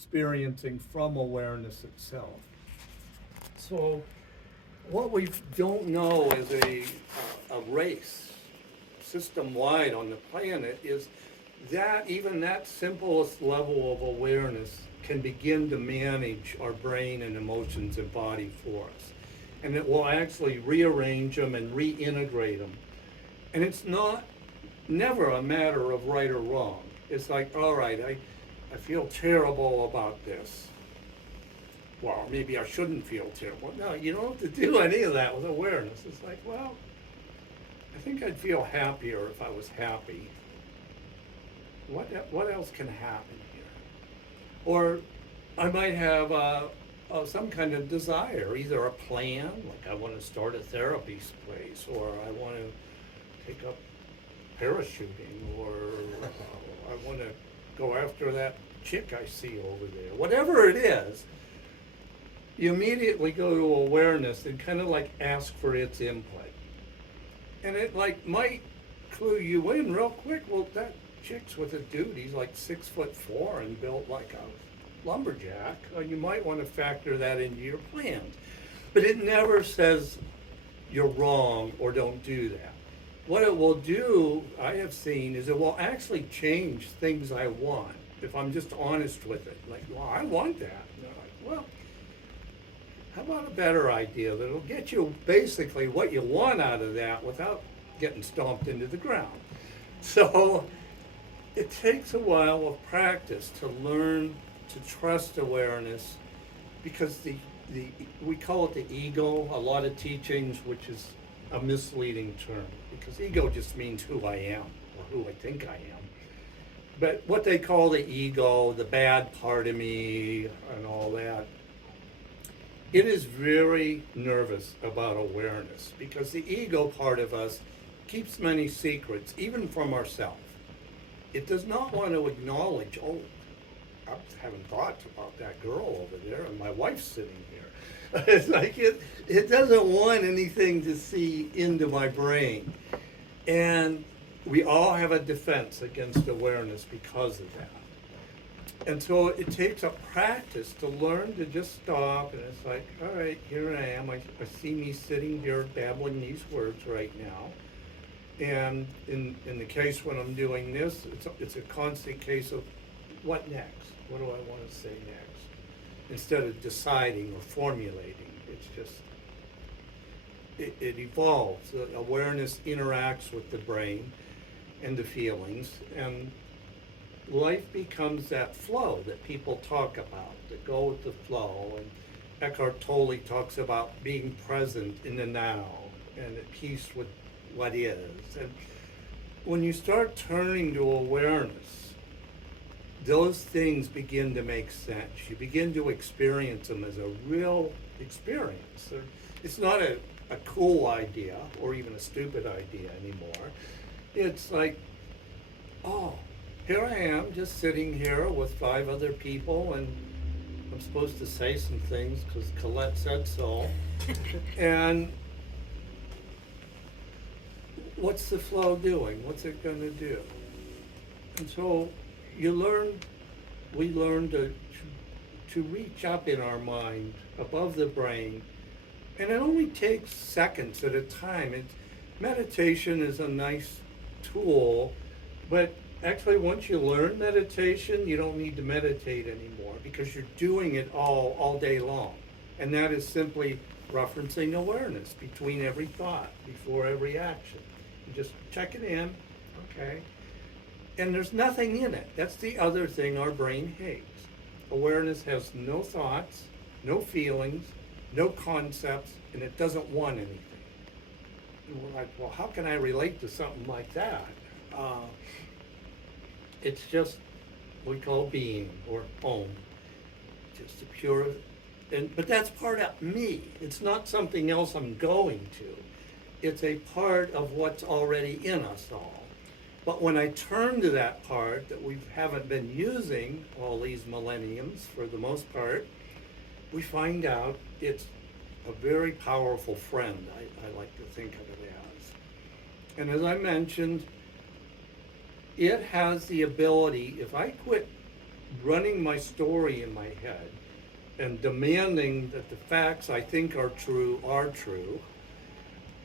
experiencing from awareness itself. So what we don't know is a race system-wide on the planet is that even that simplest level of awareness can begin to manage our brain and emotions and body for us. And it will actually rearrange them and reintegrate them. And it's not never a matter of right or wrong. It's like, all right, I feel terrible about this. Well, maybe I shouldn't feel terrible. No, you don't have to do any of that with awareness. It's like, well, I think I'd feel happier if I was happy. What else can happen here? Or I might have some kind of desire, either a plan, like I want to start a therapy place, or I want to take up parachuting, or I want to go after that chick I see over there. Whatever it is, you immediately go to awareness and kind of like ask for its input. And it like might clue you in real quick. Well, that chick's with a dude, he's like 6'4" and built like a lumberjack. You might want to factor that into your plans. But it never says you're wrong or don't do that. What it will do, I have seen, is it will actually change things I want if I'm just honest with it. Like, well, I want that. And they're like, well, how about a better idea that'll get you basically what you want out of that without getting stomped into the ground? So it takes a while of practice to learn to trust awareness, because we call it the ego, a lot of teachings, which is a misleading term, because ego just means who I am or who I think I am. But what they call the ego, the bad part of me and all that, it is very nervous about awareness, because the ego part of us keeps many secrets, even from ourselves. It does not want to acknowledge, oh, I'm having thoughts about that girl over there and my wife's sitting here. It's like it doesn't want anything to see into my brain. And we all have a defense against awareness because of that. And so it takes a practice to learn to just stop, and it's like, all right, here I am. I see me sitting here babbling these words right now. And in the case when I'm doing this, it's a constant case of what next? What do I want to say next? Instead of deciding or formulating, it's just, it evolves. The awareness interacts with the brain and the feelings, and life becomes that flow that people talk about, that go with the flow. And Eckhart Tolle talks about being present in the now and at peace with what is. And when you start turning to awareness, those things begin to make sense. You begin to experience them as a real experience. It's not a cool idea or even a stupid idea anymore. It's like, oh, here I am just sitting here with 5 other people, and I'm supposed to say some things because Colette said so. And what's the flow doing? What's it going to do? And so we learn to reach up in our mind above the brain, and it only takes seconds at a time. Meditation is a nice tool, but actually once you learn meditation, you don't need to meditate anymore, because you're doing it all day long. And that is simply referencing awareness between every thought, before every action. You just check it in, okay? And there's nothing in it. That's the other thing our brain hates. Awareness has no thoughts, no feelings, no concepts, and it doesn't want anything. And we're like, well, how can I relate to something like that? It's just what we call being, or Om. Just a pure, but that's part of me. It's not something else I'm going to. It's a part of what's already in us all. But when I turn to that part that we haven't been using all these millenniums for the most part, we find out it's a very powerful friend, I like to think of it as. And as I mentioned, it has the ability, if I quit running my story in my head and demanding that the facts I think are true,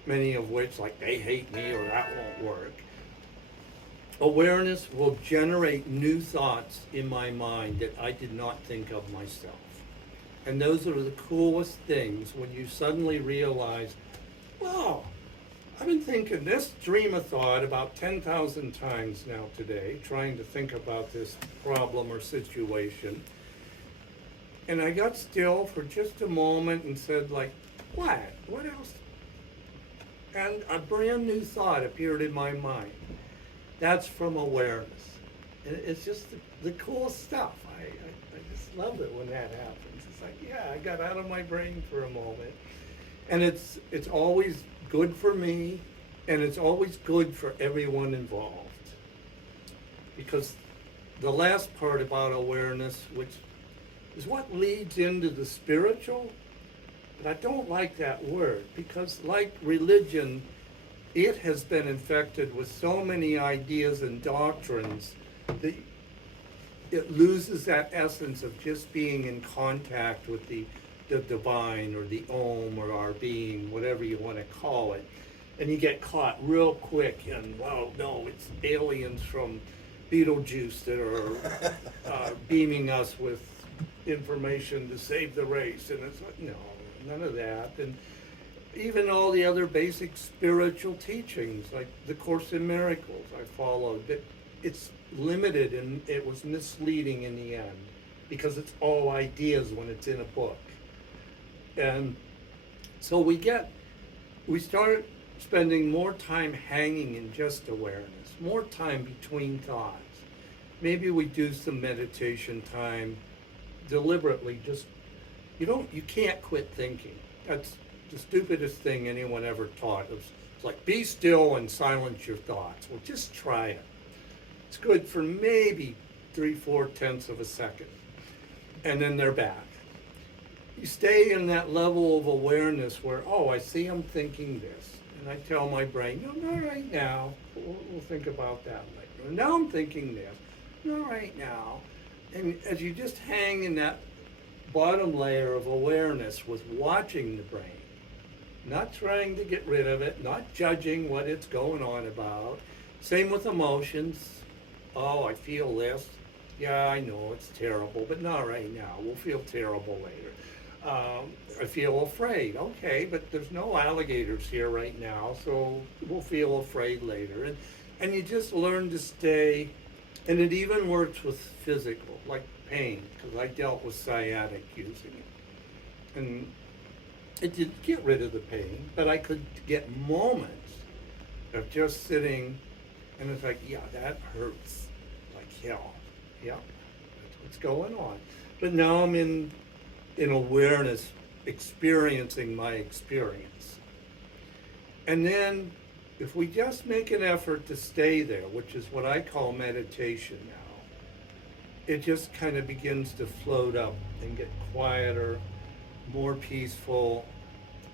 many of which, like they hate me or that won't work. Awareness will generate new thoughts in my mind that I did not think of myself. And those are the coolest things when you suddenly realize, wow, I've been thinking this stream of thought about 10,000 times now today, trying to think about this problem or situation. And I got still for just a moment and said, like, what? What else? And a brand new thought appeared in my mind. That's from awareness. And it's just the coolest stuff. I just love it when that happens. It's like, yeah, I got out of my brain for a moment. And it's always good for me, and it's always good for everyone involved. Because the last part about awareness, which is what leads into the spiritual, but I don't like that word, because like religion, it has been infected with so many ideas and doctrines that it loses that essence of just being in contact with the divine or the Om or our being, whatever you want to call it. And you get caught real quick in, well, no, it's aliens from Beetlejuice that are beaming us with information to save the race. And it's like, no, none of that. And even all the other basic spiritual teachings, like the Course in Miracles I followed, that it's limited and it was misleading in the end because it's all ideas when it's in a book. And so we start spending more time hanging in just awareness, more time between thoughts. Maybe we do some meditation time deliberately, just, you can't quit thinking. That's the stupidest thing anyone ever taught. It's like, be still and silence your thoughts. Well, just try it. It's good for maybe 3/4 of a second. And then they're back. You stay in that level of awareness where, oh, I see I'm thinking this. And I tell my brain, no, not right now. We'll think about that later. Now I'm thinking this. Not right now. And as you just hang in that bottom layer of awareness with watching the brain, not trying to get rid of it, not judging what it's going on about. Same with emotions. Oh, I feel this. Yeah, I know it's terrible, but not right now. We'll feel terrible later. I feel afraid. Okay, but there's no alligators here right now, so we'll feel afraid later. And you just learn to stay, and it even works with physical, like pain, because I dealt with sciatic using it. And it didn't get rid of the pain, but I could get moments of just sitting, and it's like, yeah, that hurts like hell. Yeah, that's what's going on. But now I'm in awareness, experiencing my experience. And then if we just make an effort to stay there, which is what I call meditation now, it just kind of begins to float up and get quieter, more peaceful.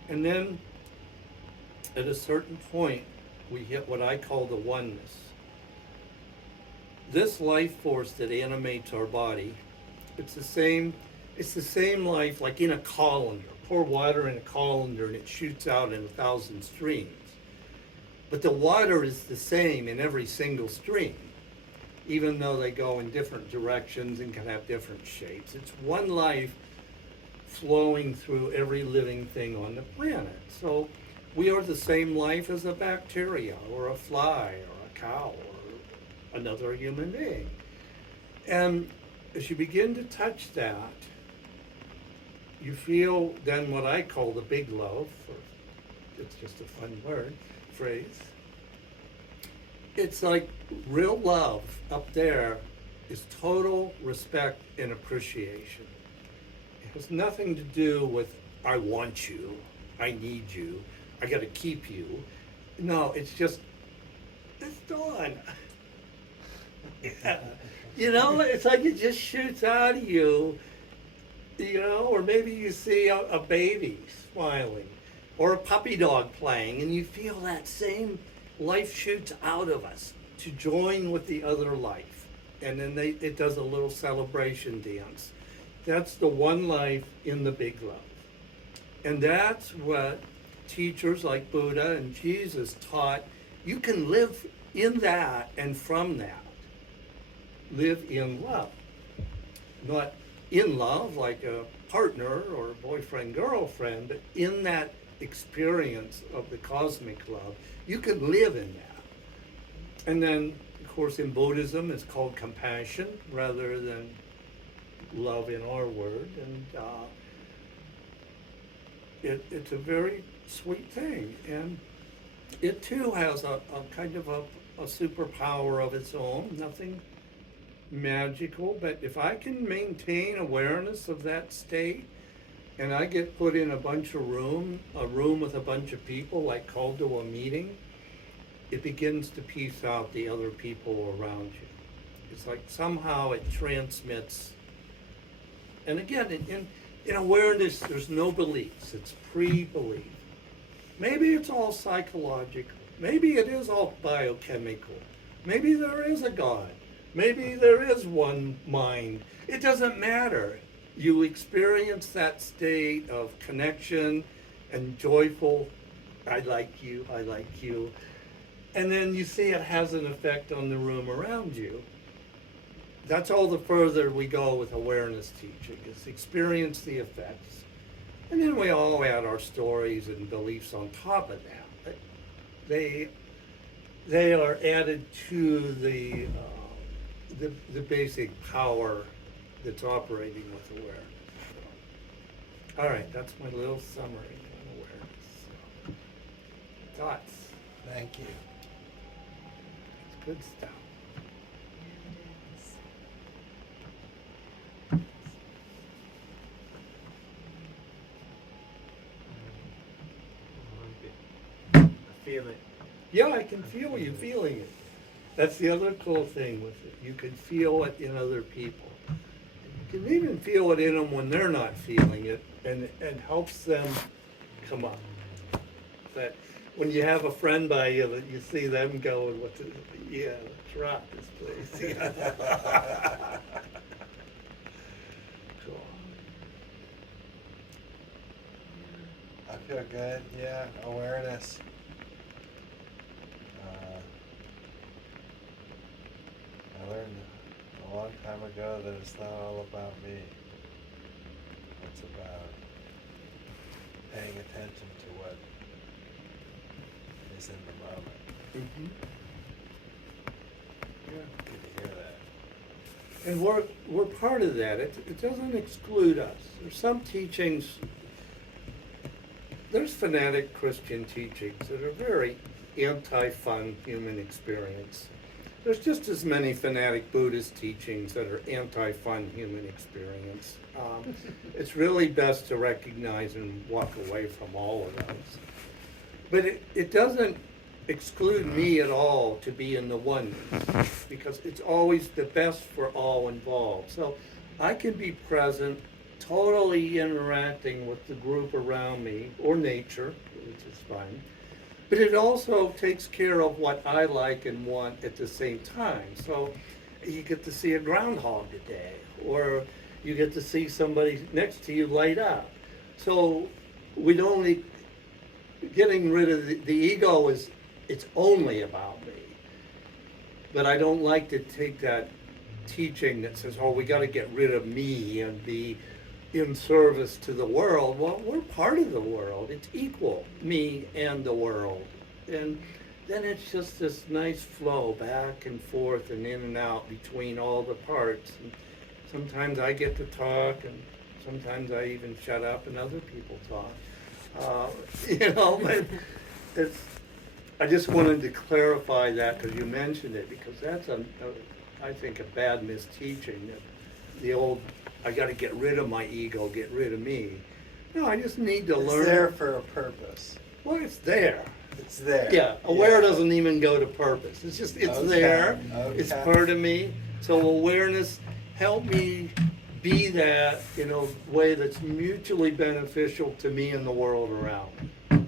And then at a certain point, we hit what I call the oneness. This life force that animates our body, it's the same life like in a colander. Pour water in a colander and it shoots out in 1,000 streams. But the water is the same in every single stream, even though they go in different directions and can have different shapes. It's one life flowing through every living thing on the planet. So we are the same life as a bacteria or a fly or a cow or another human being. And as you begin to touch that, you feel then what I call the big love, or it's just a fun phrase. It's like real love up there is total respect and appreciation. It has nothing to do with I want you, I need you, I gotta keep you. No, it's just, it's done. Yeah. You know, it's like it just shoots out of you, or maybe you see a baby smiling or a puppy dog playing and you feel that same life shoots out of us to join with the other life. and then it does a little celebration dance. That's the one life in the big love. And that's what teachers like Buddha and Jesus taught. You can live in that and from that. Live in love. Not in love like a partner or a boyfriend, girlfriend, but in that experience of the cosmic love. You can live in that. And then, of course, in Buddhism, it's called compassion rather than love in our word. And it's a very sweet thing. And it too has a kind of a superpower of its own, nothing magical, but if I can maintain awareness of that state and I get put in a room with a bunch of people, like called to a meeting, it begins to piece out the other people around you. It's like somehow it transmits. And again, in awareness, there's no beliefs. It's pre-belief. Maybe it's all psychological. Maybe it is all biochemical. Maybe there is a God. Maybe there is one mind. It doesn't matter. You experience that state of connection and joyful, I like you, I like you. And then you see it has an effect on the room around you. That's all the further we go with awareness teaching, is experience the effects. And then we all add our stories and beliefs on top of that. But they are added to the basic power that's operating with awareness. So, all right, that's my little summary on awareness. So, thoughts? Thank you. It's good stuff. I feel it. Yeah, I can feel you feeling it. That's the other cool thing with it. You can feel it in other people. You can even feel it in them when they're not feeling it, and it helps them come up. But when you have a friend by you that you see them going, yeah, let's rock this place. Cool. I feel good, yeah, awareness. I learned a long time ago that it's not all about me. It's about paying attention to what is in the moment. Mm-hmm. Yeah. Good to hear that. And we're part of that. It doesn't exclude us. There's some teachings, there's fanatic Christian teachings that are very anti-fun human experience. There's just as many fanatic Buddhist teachings that are anti-fun human experience. It's really best to recognize and walk away from all of those. But it doesn't exclude me at all to be in the oneness, because it's always the best for all involved. So I can be present, totally interacting with the group around me, or nature, which is fine. But it also takes care of what I like and want at the same time. So you get to see a groundhog today, or you get to see somebody next to you light up. So getting rid of the ego it's only about me. But I don't like to take that teaching that says, we got to get rid of me and be in service to the world. Well, we're part of the world. It's equal, me and the world. And then it's just this nice flow back and forth and in and out between all the parts. And sometimes I get to talk, and sometimes I even shut up and other people talk. But I just wanted to clarify that because you mentioned it, because that's I think a bad misteaching, that the old, I got to get rid of my ego, get rid of me. No, I just need to learn. It's there for a purpose. Well, it's there. It's there. Yeah, aware doesn't even go to purpose. It's just, it's there. Okay. It's part of me. So awareness helped me be that in a way that's mutually beneficial to me and the world around me.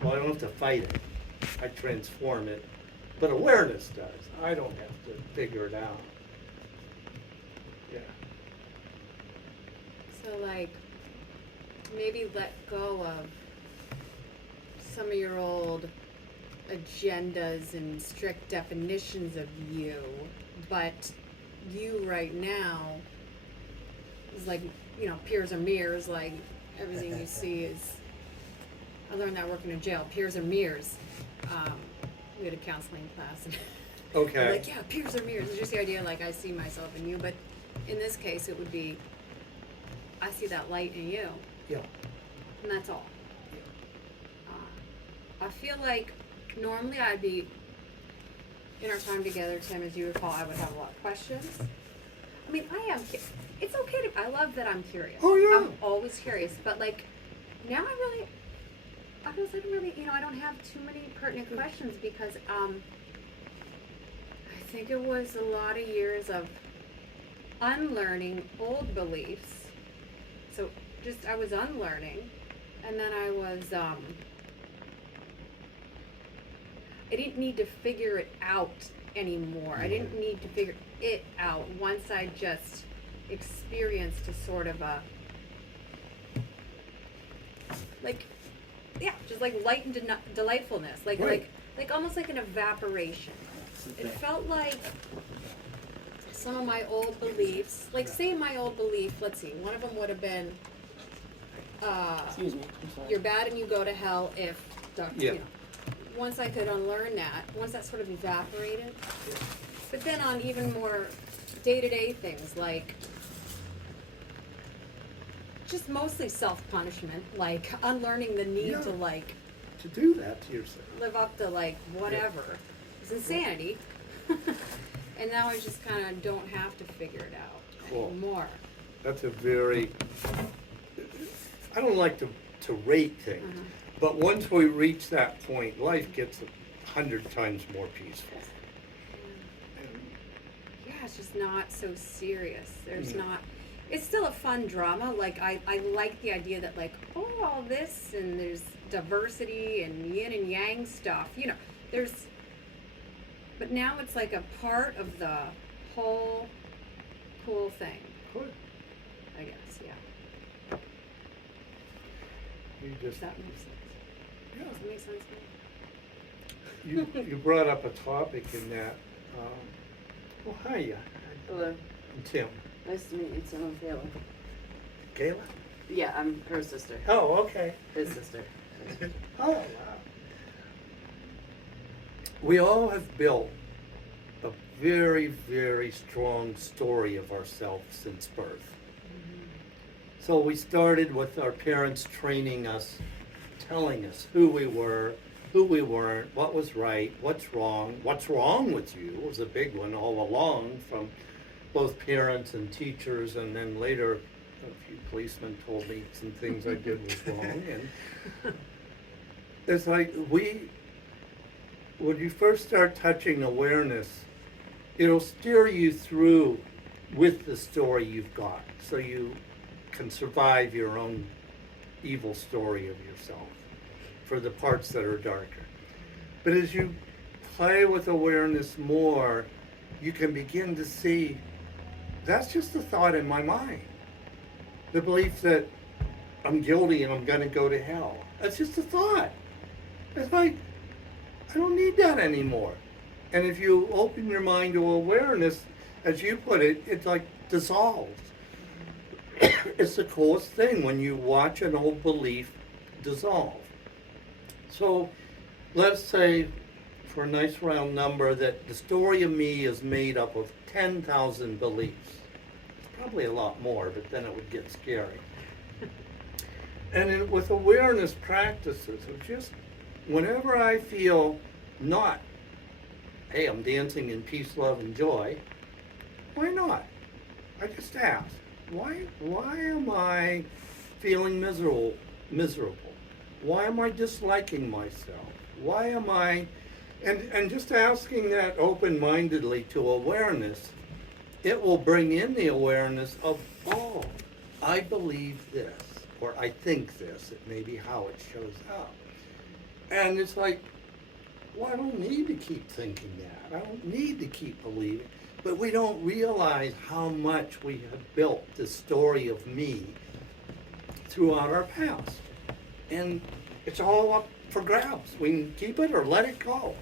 So I don't have to fight it. I transform it. But awareness does. I don't have to figure it out. to like maybe let go of some of your old agendas and strict definitions of you, but you right now is like, peers are mirrors, like everything you see is, I learned that working in jail, peers are mirrors. We had a counseling class and Okay. like, yeah, peers are mirrors. It's just the idea, like, I see myself in you, but in this case, it would be, I see that light in you, Yeah. and that's all. I feel like normally I'd be, in our time together, Tim, as you recall, I would have a lot of questions. I mean, I am, it's okay to, I love that I'm curious. Oh, yeah. I'm always curious, but like, now I don't really, I don't have too many pertinent questions because, I think it was a lot of years of unlearning old beliefs. So just, I was unlearning, and then I was, I didn't need to figure it out anymore. I didn't need to figure it out once I just experienced a sort of a, like, yeah, just like light and delightfulness, like Right. like almost like an evaporation. It felt like some of my old beliefs, like say my old belief, let's see, one of them would have been, Excuse me, I'm sorry. you're bad and you go to hell if, Yeah. Once I could unlearn that, once that sort of evaporated, but then on even more day-to-day things, like just mostly self-punishment, like unlearning the need Yeah. to like To do that to yourself. live up to like whatever. It's insanity. And now I just kind of don't have to figure it out Cool. anymore. That's a very, I don't like to rate things, Uh-huh. but once we reach that point, life gets 100 times more peaceful. Yeah, it's just not so serious. There's No. not, it's still a fun drama. Like, I like the idea that, like, oh, all this, and there's diversity and yin and yang stuff. There's, but now it's like a part of the whole cool thing, Good. I guess, yeah. You Does just, that make sense? yeah. Does that make sense? You brought up a topic in that, well, hiya, Hello. I'm Tim. Nice to meet you, Tim. I'm Kayla. Gayla? Yeah, I'm her sister. Oh, okay. His sister. Oh, wow. We all have built a very, very strong story of ourselves since birth. So we started with our parents training us, telling us who we were, who we weren't, what was right, what's wrong with you was a big one all along from both parents and teachers, and then later a few policemen told me some things I did was wrong. And it's like when you first start touching awareness, it'll steer you through with the story you've got, so you can survive your own evil story of yourself for the parts that are darker. But as you play with awareness more, you can begin to see that's just a thought in my mind. The belief that I'm guilty and I'm going to go to hell. That's just a thought. It's like, I don't need that anymore. And if you open your mind to awareness, as you put it, it's like dissolves. It's the coolest thing when you watch an old belief dissolve. So let's say, for a nice round number, that the story of me is made up of 10,000 beliefs. It's probably a lot more, but then it would get scary. And with awareness practices, of just whenever I feel not, hey, I'm dancing in peace, love, and joy, why not? I just ask, why am I feeling miserable? Why am I disliking myself? Why am I, and just asking that open-mindedly to awareness, it will bring in the awareness of, oh, I believe this, or I think this. It may be how it shows up. And it's like, well, I don't need to keep thinking that. I don't need to keep believing. But we don't realize how much we have built the story of me throughout our past. And it's all up for grabs. We can keep it or let it go.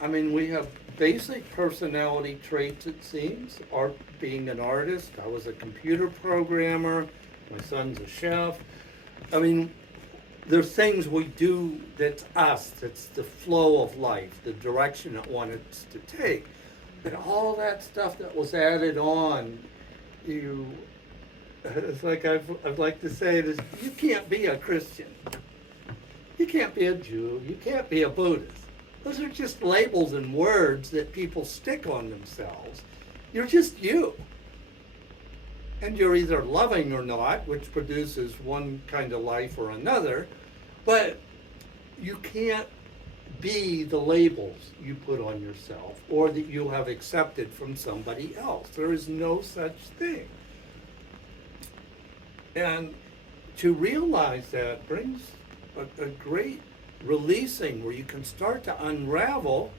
We have basic personality traits, it seems. Art, being an artist. I was a computer programmer. My son's a chef. There's things we do that's us, that's the flow of life, the direction it wants to take. But all that stuff that was added on, it's like I'd like to say this, you can't be a Christian. You can't be a Jew. You can't be a Buddhist. Those are just labels and words that people stick on themselves. You're just you. And you're either loving or not, which produces one kind of life or another, but you can't be the labels you put on yourself or that you have accepted from somebody else. There is no such thing. And to realize that brings a great releasing where you can start to unravel,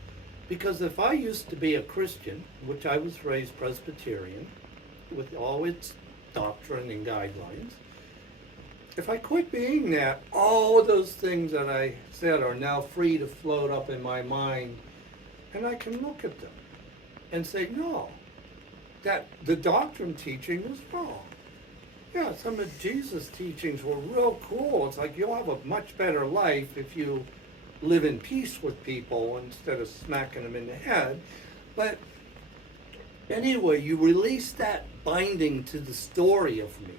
because if I used to be a Christian, which I was raised Presbyterian, with all its doctrine and guidelines, if I quit being that, all of those things that I said are now free to float up in my mind, and I can look at them and say, no, that the doctrine teaching was wrong. Yeah, some of Jesus' teachings were real cool. It's like you'll have a much better life if you live in peace with people instead of smacking them in the head. But anyway, you release that binding to the story of me.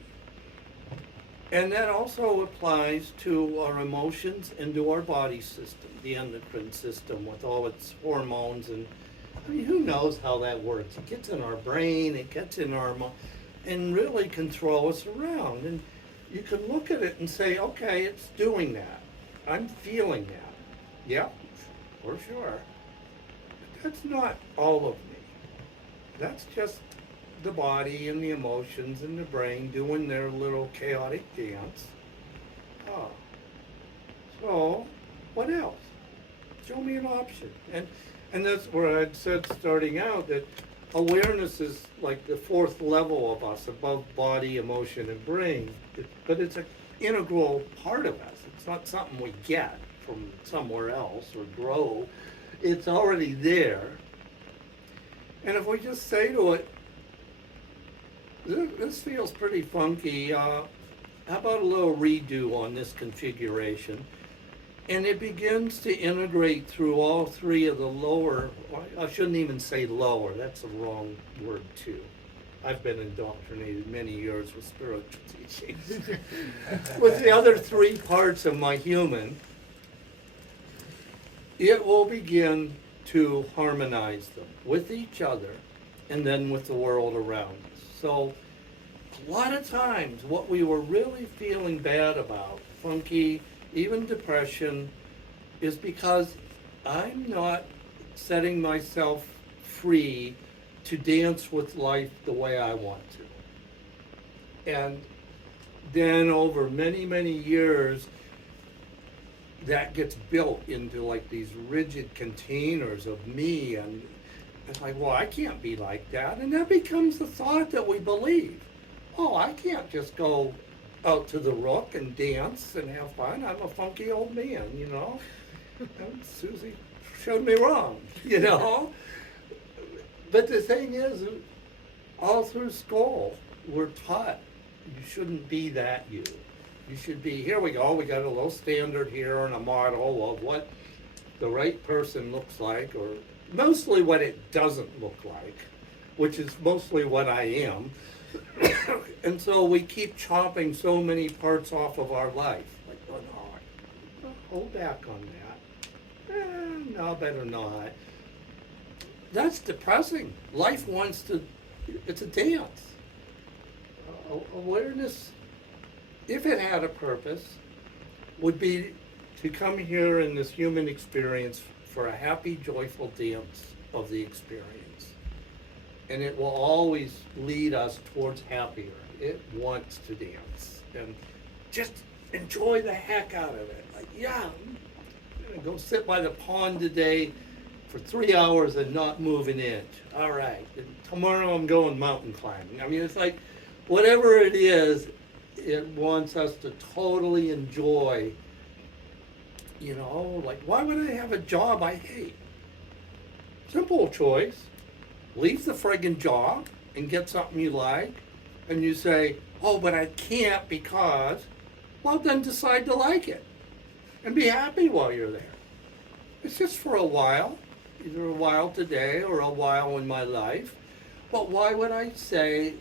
And that also applies to our emotions and to our body system, the endocrine system with all its hormones. And who knows how that works? It gets in our brain, it gets in our and really can throw us around. And you can look at it and say, okay, it's doing that. I'm feeling that. Yeah, for sure. But that's not all of me. That's just the body and the emotions and the brain doing their little chaotic dance. Oh. So, what else? Show me an option. And that's where I'd said starting out that awareness is like the fourth level of us, above body, emotion, and brain. But it's an integral part of us. It's not something we get from somewhere else or grow. It's already there. And if we just say to it, this feels pretty funky, how about a little redo on this configuration? And it begins to integrate through all three of the lower, I shouldn't even say lower, that's the wrong word too. I've been indoctrinated many years with spiritual teachings. With the other three parts of my human, it will begin to harmonize them with each other and then with the world around us. So a lot of times what we were really feeling bad about, funky, even depression, is because I'm not setting myself free to dance with life the way I want to. And then over many, many years, that gets built into like these rigid containers of me, and it's like, well, I can't be like that. And that becomes the thought that we believe. Oh, I can't just go out to the Rook and dance and have fun. I'm a funky old man, you know. And Susie showed me wrong, you know. But the thing is, all through school, we're taught you shouldn't be that you. You should be, here we go, we got a little standard here and a model of what the right person looks like, or mostly what it doesn't look like, which is mostly what I am. And so we keep chopping so many parts off of our life. Like, oh no, hold back on that. No, better not. That's depressing. Life wants to, it's a dance. Awareness, if it had a purpose, would be to come here in this human experience for a happy, joyful dance of the experience. And it will always lead us towards happier. It wants to dance. And just enjoy the heck out of it. Like, yeah, I'm gonna go sit by the pond today for 3 hours and not move an inch. All right. And tomorrow I'm going mountain climbing. I mean, it's like, whatever it is, it wants us to totally enjoy, like, why would I have a job I hate? Simple choice. Leave the friggin' job and get something you like, and you say, oh, but I can't because, well, then decide to like it and be happy while you're there. It's just for a while, either a while today or a while in my life. But why would I say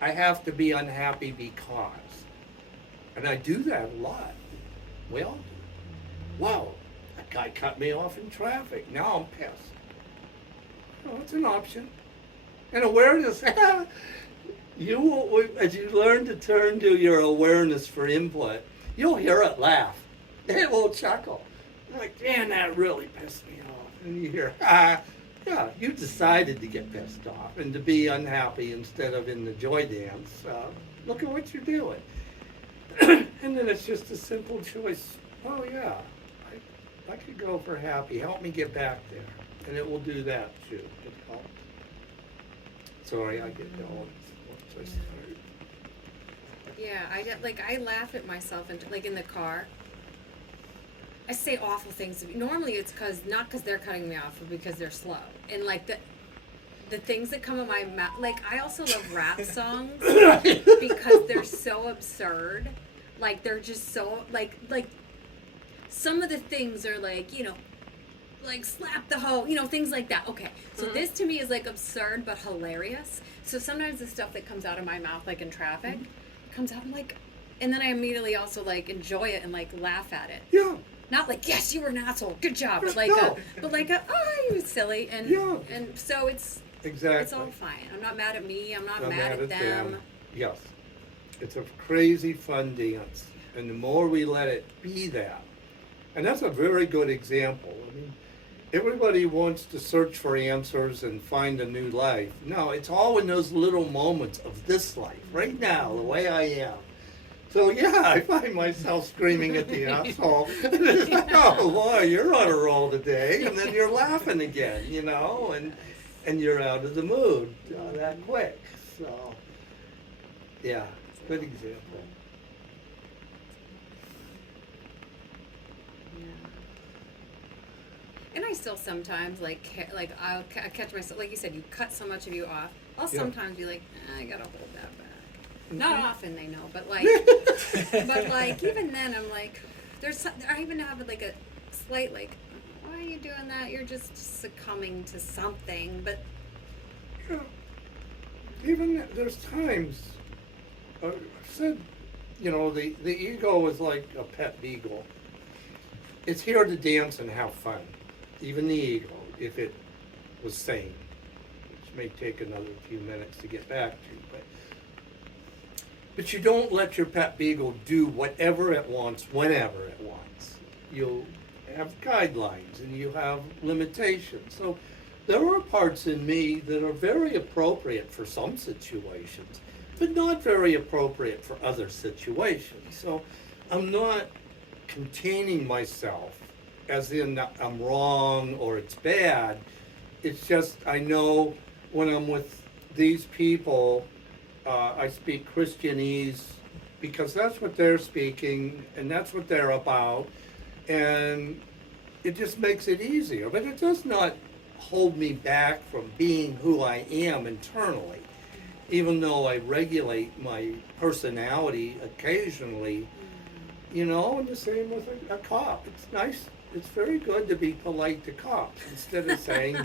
I have to be unhappy because? And I do that a lot. We all do. Wow, that guy cut me off in traffic. Now I'm pissed. Well, it's an option. And awareness, you will, as you learn to turn to your awareness for input, you'll hear it laugh. It will chuckle. Like, man, that really pissed me off. And you hear, yeah, you decided to get pissed off and to be unhappy instead of in the joy dance. Look at what you're doing. And then it's just a simple choice. Oh, yeah, I could go for happy. Help me get back there. And it will do that, too. It helps. Sorry, I get going. Once I start. Yeah, I laugh at myself and like in the car. I say awful things. Normally it's not because they're cutting me off, but because they're slow. And like the things that come in my mouth, like I also love rap songs because they're so absurd. Like they're just so like some of the things are like, like slap the hoe, things like that. Okay, so this to me is like absurd but hilarious. So sometimes the stuff that comes out of my mouth, like in traffic, comes out, I'm like, and then I immediately also like enjoy it and like laugh at it. Yeah. Not like, yes, you were an asshole, good job, but like, No. Oh, you silly, and Yeah. and so it's Exactly. all fine. I'm not mad at me. I'm not Not mad at them. Yes. It's a crazy fun dance. And the more we let it be that, and that's a very good example. I mean, everybody wants to search for answers and find a new life. No, it's all in those little moments of this life, right now, the way I am. So yeah, I find myself screaming at the asshole. And it's like, oh boy, you're on a roll today. And then you're laughing again, and you're out of the mood that quick. So yeah, good example. Yeah. And I still sometimes I catch myself, like you said, you cut so much of you off. I'll Yeah. sometimes be like, I gotta hold that back. Not often, they know, but like, even then, I'm like, I even have like a slight like, why are you doing that? You're just succumbing to something, but. Yeah. Even there's times, I've said, the ego is like a pet beagle. It's here to dance and have fun. Even the ego, if it was sane, which may take another few minutes to get back to, but you don't let your pet beagle do whatever it wants, whenever it wants. You'll have guidelines and you have limitations. So there are parts in me that are very appropriate for some situations, but not very appropriate for other situations. So I'm not containing myself as in I'm wrong or it's bad. It's just I know when I'm with these people, I speak Christianese because that's what they're speaking and that's what they're about, and it just makes it easier. But it does not hold me back from being who I am internally, even though I regulate my personality occasionally. And the same with a cop. It's nice. It's very good to be polite to cops instead of saying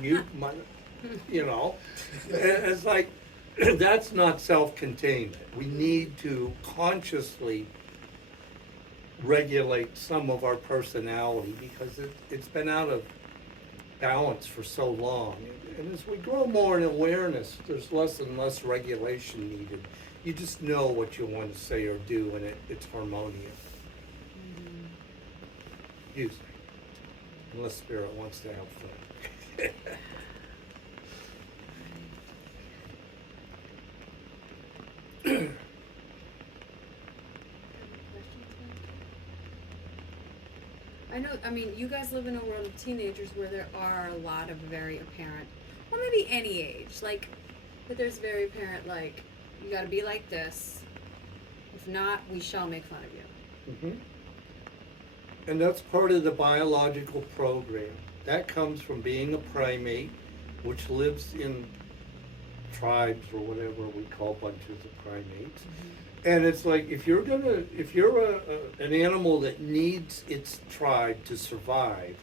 It's like, that's not self-containment. We need to consciously regulate some of our personality because it's been out of balance for so long. And as we grow more in awareness, there's less and less regulation needed. You just know what you want to say or do, and it's harmonious. Excuse me. Unless Spirit wants to have fun. I mean, you guys live in a world of teenagers where there are a lot of very apparent, well, maybe any age, but there's very apparent, you gotta be like this, If not, we shall make fun of you. And that's part of the biological program. That comes from being a primate, which lives in tribes or whatever we call bunches of primates. And it's like, if you're an animal that needs its tribe to survive,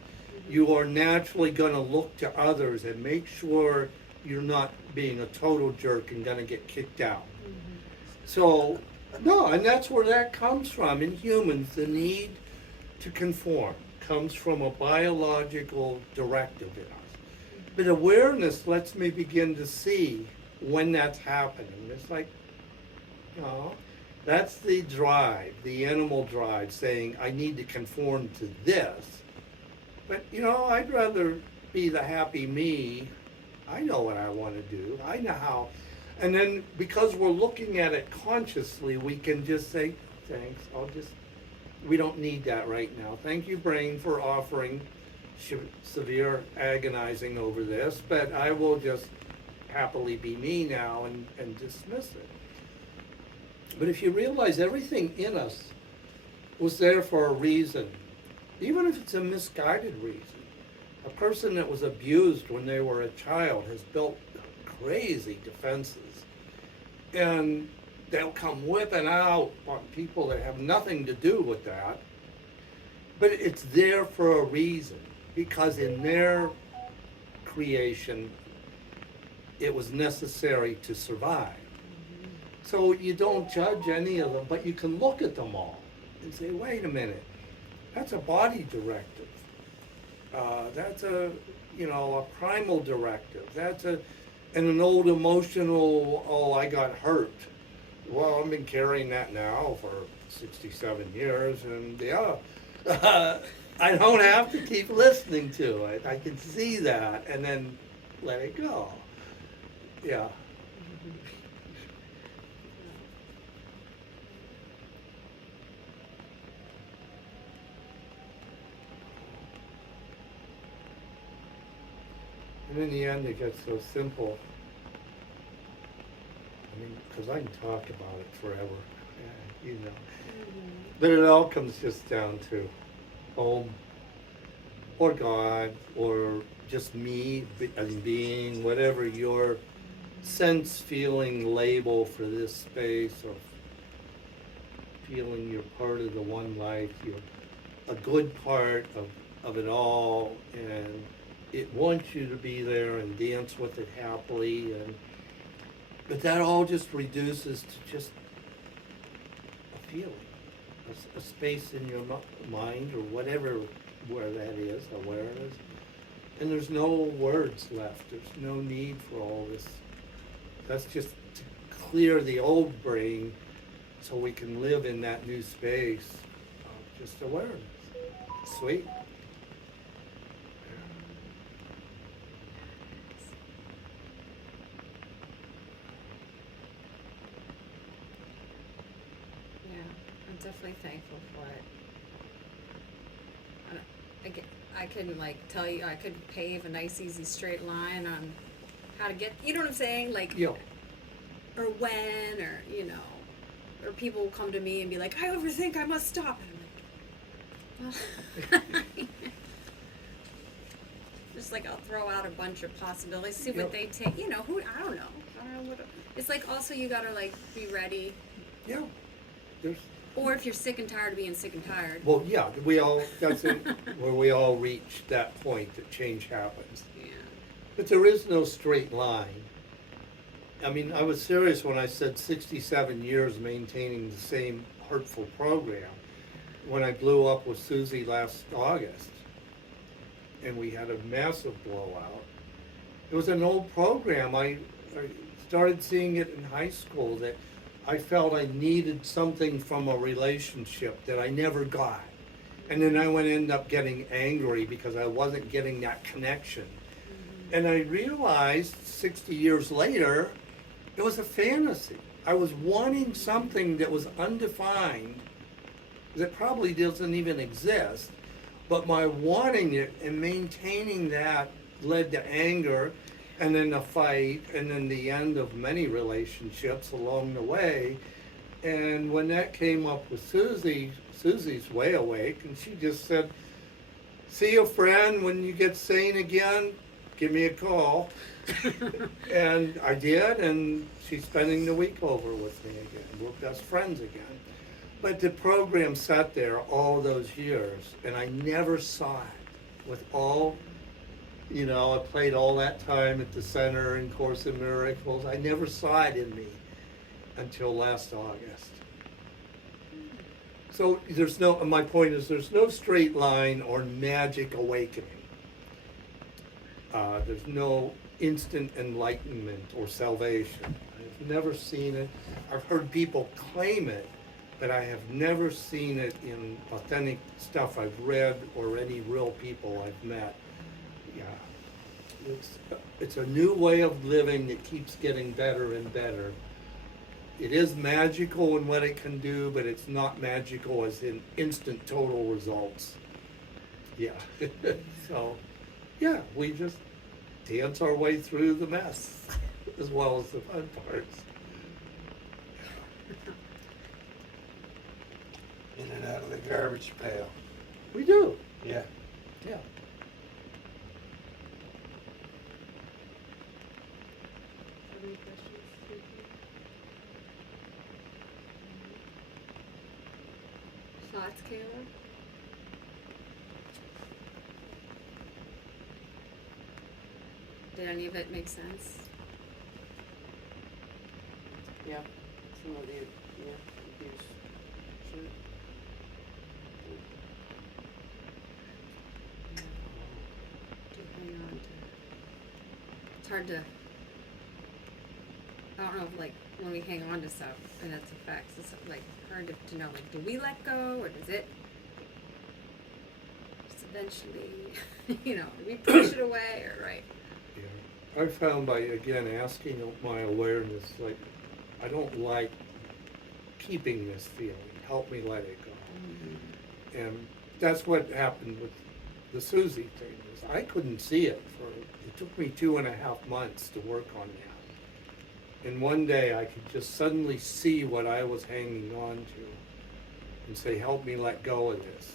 you are naturally gonna look to others and make sure you're not being a total jerk and gonna get kicked out. So, no, and that's where that comes from. In humans, the need to conform comes from a biological directive in us. But awareness lets me begin to see when that's happening. It's like, that's the drive, the animal drive, saying, I need to conform to this. But, I'd rather be the happy me. I know what I want to do. I know how. And then because we're looking at it consciously, we can just say, thanks, we don't need that right now. Thank you, brain, for offering severe agonizing over this, but I will just happily be me now and dismiss it. But if you realize everything in us was there for a reason, even if it's a misguided reason. A person that was abused when they were a child has built crazy defenses, and they'll come whipping out on people that have nothing to do with that. But it's there for a reason, because in their creation, it was necessary to survive. So you don't judge any of them, but you can look at them all and say, wait a minute, that's a body directive. That's a primal directive. That's an old emotional, I got hurt. Well, I've been carrying that now for 67 years, and I don't have to keep listening to it. I can see that and then let it go. Yeah. And in the end, it gets so simple. I mean, because I can talk about it forever, But it all comes just down to home, or God, or just me as being, whatever your sense, feeling, label for this space, or feeling you're part of the one life, you're a good part of it all, and it wants you to be there and dance with it happily, but that all just reduces to just a feeling, a space in your mind or whatever, where that is, awareness. And there's no words left. There's no need for all this. That's just to clear the old brain so we can live in that new space of just awareness. Sweet. Definitely thankful for it. I can tell you, I could pave a nice easy straight line on how to get, you know what I'm saying? Or when, or or people will come to me and be like, I overthink, I must stop. And I'm like, just I'll throw out a bunch of possibilities, see what they take, I don't know what, it's also you gotta be ready. Yeah. Or if you're sick and tired of being sick and tired. Well, yeah, that's it, where we all reach that point that change happens. Yeah. But there is no straight line. I mean, I was serious when I said 67 years maintaining the same hurtful program. When I blew up with Susie last August, and we had a massive blowout, it was an old program. I started seeing it in high school that I felt I needed something from a relationship that I never got. And then I would end up getting angry because I wasn't getting that connection. And I realized 60 years later, it was a fantasy. I was wanting something that was undefined, that probably doesn't even exist, but my wanting it and maintaining that led to anger, and then a fight, and then the end of many relationships along the way. And when that came up with Susie, Susie's way awake, and she just said, "See you, friend, when you get sane again, give me a call." And I did, and she's spending the week over with me again. We're best friends again. But the program sat there all those years, and I never saw it. With all, I played all that time at the center in Course in Miracles. I never saw it in me until last August. So my point is, there's no straight line or magic awakening. There's no instant enlightenment or salvation. I've never seen it. I've heard people claim it, but I have never seen it in authentic stuff I've read or any real people I've met. Yeah, it's a new way of living that keeps getting better and better. It is magical in what it can do, but it's not magical as in instant total results. Yeah. So, yeah, we just dance our way through the mess as well as the fun parts. In and out of the garbage pail. We do. Yeah. Yeah. Any questions? Thoughts, Kayla? Did any of it make sense? Yeah. Some of the, abuse. Sure. Do hang on to. It's hard to. I don't know if, like, when we hang on to stuff and its effects, it's like hard to know, like, do we let go or does it just eventually, do we push it away or right? Yeah. I found by, again, asking my awareness, like, I don't like keeping this feeling. Help me let it go. Mm-hmm. And that's what happened with the Susie thing. Is I couldn't see it it took me 2.5 months to work on that. And one day I could just suddenly see what I was hanging on to and say, help me let go of this.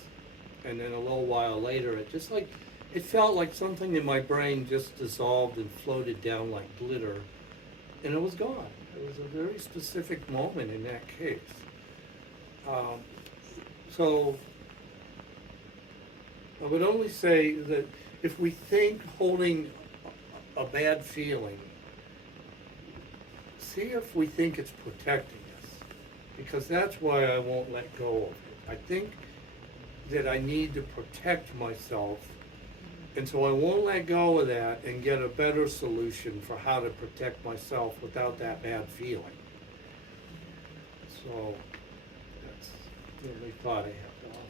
And then a little while later, it felt like something in my brain just dissolved and floated down like glitter, and it was gone. It was a very specific moment in that case. So I would only say that if we think holding a bad feeling, see if we think it's protecting us, because that's why I won't let go of it. I think that I need to protect myself, and so I won't let go of that and get a better solution for how to protect myself without that bad feeling. So that's the only thought I have to offer.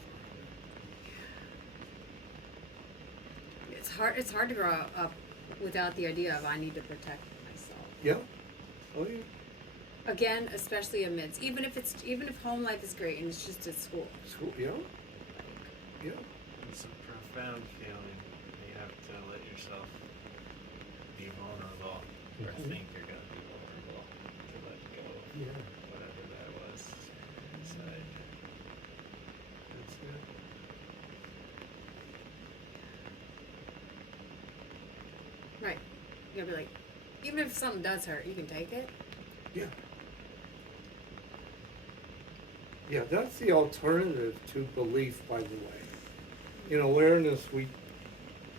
It's hard to grow up without the idea of I need to protect myself. Yeah. Oh yeah. Again, especially amidst even if home life is great and it's just at school. School, yeah. Yeah. It's a profound feeling. You have to let yourself be vulnerable, or think you're going to be vulnerable, to let go of Yeah. whatever that was inside. That's it. Right. You gotta be like, even if something does hurt, you can take it. Yeah. Yeah, that's the alternative to belief, by the way. In awareness, we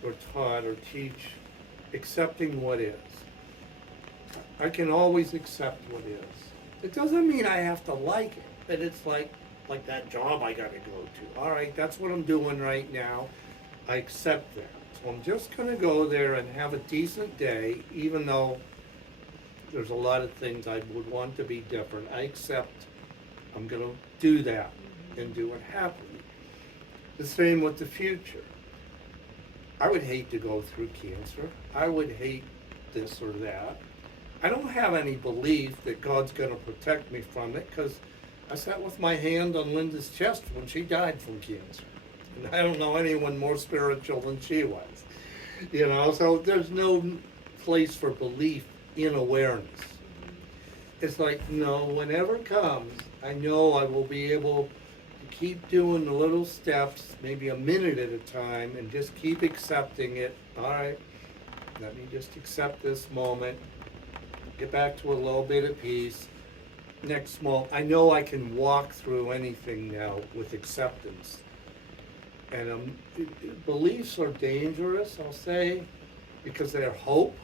are taught or teach accepting what is. I can always accept what is. It doesn't mean I have to like it, but it's like that job I gotta go to. All right, that's what I'm doing right now. I accept that. So I'm just gonna go there and have a decent day, even though there's a lot of things I would want to be different. I accept I'm gonna do that and do it happily. The same with the future. I would hate to go through cancer. I would hate this or that. I don't have any belief that God's gonna protect me from it, because I sat with my hand on Linda's chest when she died from cancer. And I don't know anyone more spiritual than she was. So there's no place for belief in awareness. it's like, no, whenever it comes, I know I will be able to keep doing the little steps, maybe a minute at a time, and just keep accepting it. All right, let me just accept this moment, get back to a little bit of peace. Next moment, I know I can walk through anything now with acceptance. And beliefs are dangerous, I'll say, because they're hope.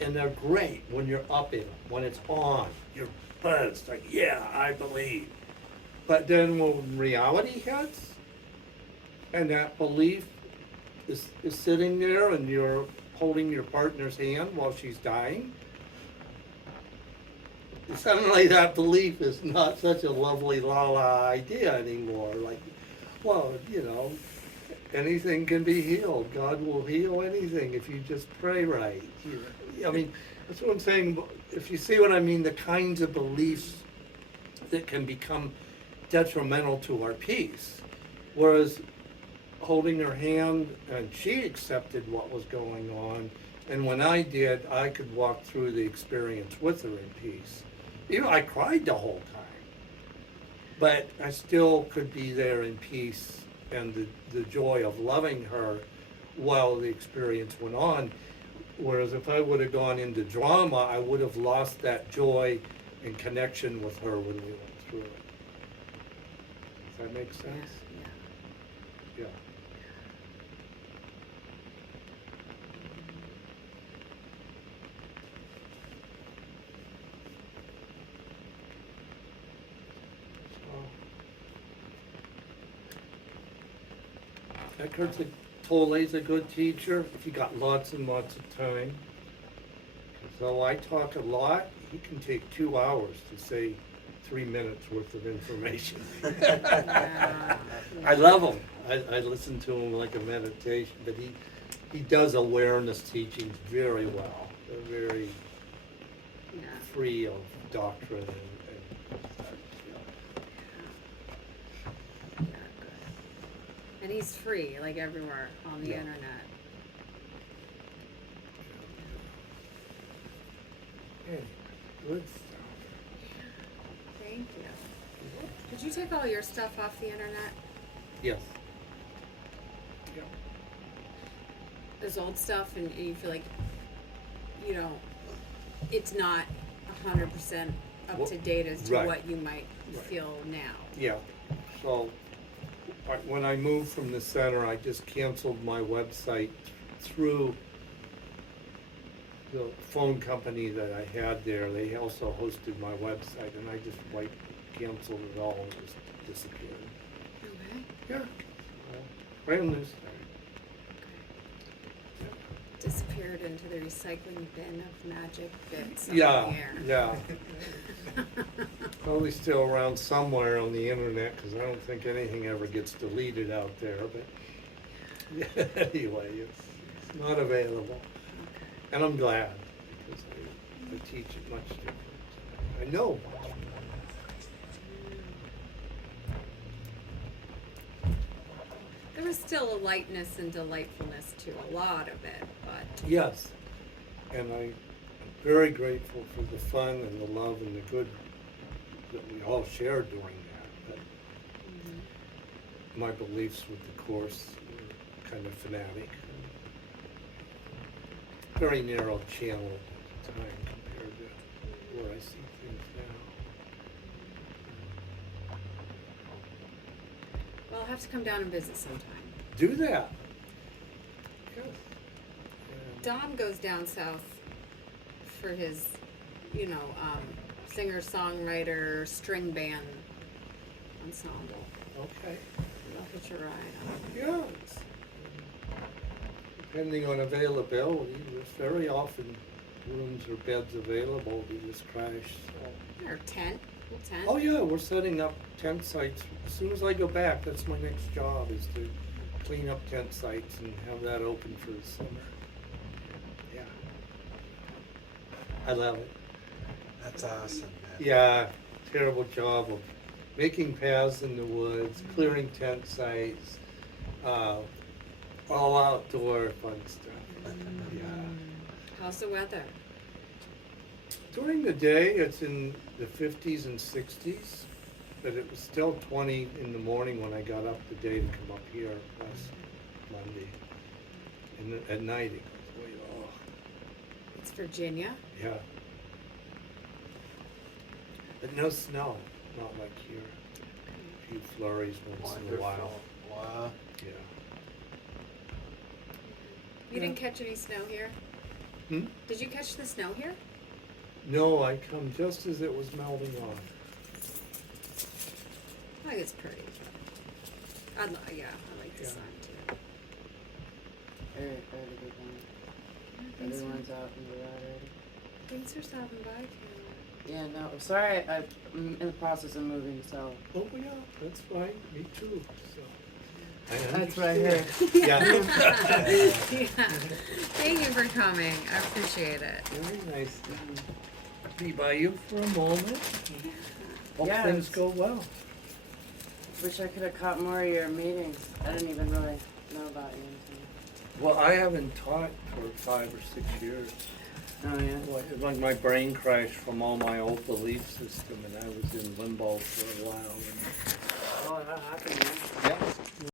And they're great when you're up in them, when it's on. You're buzzed, like, yeah, I believe. But then when reality hits, and that belief is sitting there, and you're holding your partner's hand while she's dying, suddenly that belief is not such a lovely la-la idea anymore. Like, well, anything can be healed. God will heal anything if you just pray right. I mean, that's what I'm saying. If you see what I mean, the kinds of beliefs that can become detrimental to our peace. Whereas holding her hand, and she accepted what was going on, and when I did, I could walk through the experience with her in peace. I cried the whole time, but I still could be there in peace and the joy of loving her while the experience went on. Whereas if I would have gone into drama, I would have lost that joy and connection with her when we went through it. Does that make sense? Yeah. Eckhart Tolle's a good teacher if you got lots and lots of time. So I talk a lot. He can take 2 hours to say 3 minutes worth of information. I love him. I listen to him like a meditation, but he does awareness teachings very well. They're very free of doctrine and And he's free, like everywhere on the internet. yeah, good stuff. Thank you. Did you take all your stuff off the internet? Yes. Yeah. This old stuff, and you feel like, it's not 100% up to date as to Right. what you might Right. feel now. Yeah. So when I moved from the center, I just canceled my website through the phone company that I had there. They also hosted my website, and I just canceled it all and just disappeared. Okay. Yeah. Brand new start. Disappeared into the recycling bin of magic bits up Yeah, in the air. yeah. Probably still around somewhere on the internet, because I don't think anything ever gets deleted out there, but anyway, it's not available. Okay. And I'm glad, because I teach it much different. I know much more. There was still a lightness and delightfulness to a lot of it, but Yes, and I'm very grateful for the fun and the love and the good that we all shared during that. But my beliefs with the Course were kind of fanatic. Very narrow channel at the time compared to where I see things now. well, I'll have to come down and visit sometime. Do that. Yes. Dom goes down south for his, singer-songwriter string band ensemble. Okay. I'll hitch a ride. Yes. Depending on availability, there's very often rooms or beds available. We just crash. So. Or tent. Oh yeah, we're setting up tent sites. As soon as I go back, that's my next job, is to clean up tent sites and have that open for the summer. Yeah. I love it. That's awesome, man. Yeah, terrible job of making paths in the woods, clearing tent sites, all outdoor fun stuff. Yeah. How's the weather? During the day, it's in the 50s and 60s, but it was still 20 in the morning when I got up the day to come up here last Monday. And at night it goes way, oh, It's Virginia. yeah. But no snow, not like here. A few flurries once in a while. Wow. Yeah. You didn't catch any snow here? Hmm? Did you catch the snow here? No, I come just as it was melting off. I think it's pretty. Yeah, I like the Yeah. sun too. Erie PA had a good one. Thanks Everyone's out and about already. Thanks for stopping by, Taylor. Yeah, no, sorry, I'm in the process of moving, so. Oh, yeah, that's fine, me too, so. That's what I heard. Yeah. Yeah. Thank you for coming. I appreciate it. Very nice to be by you for a moment. Hope Yeah, things it's- go well. Wish I could have caught more of your meetings. I didn't even really know about you. Well, I haven't taught for 5 or 6 years. Oh, yeah? Like my brain crashed from all my old belief system, and I was in limbo for a while. Oh, that happened, yeah? And, yeah.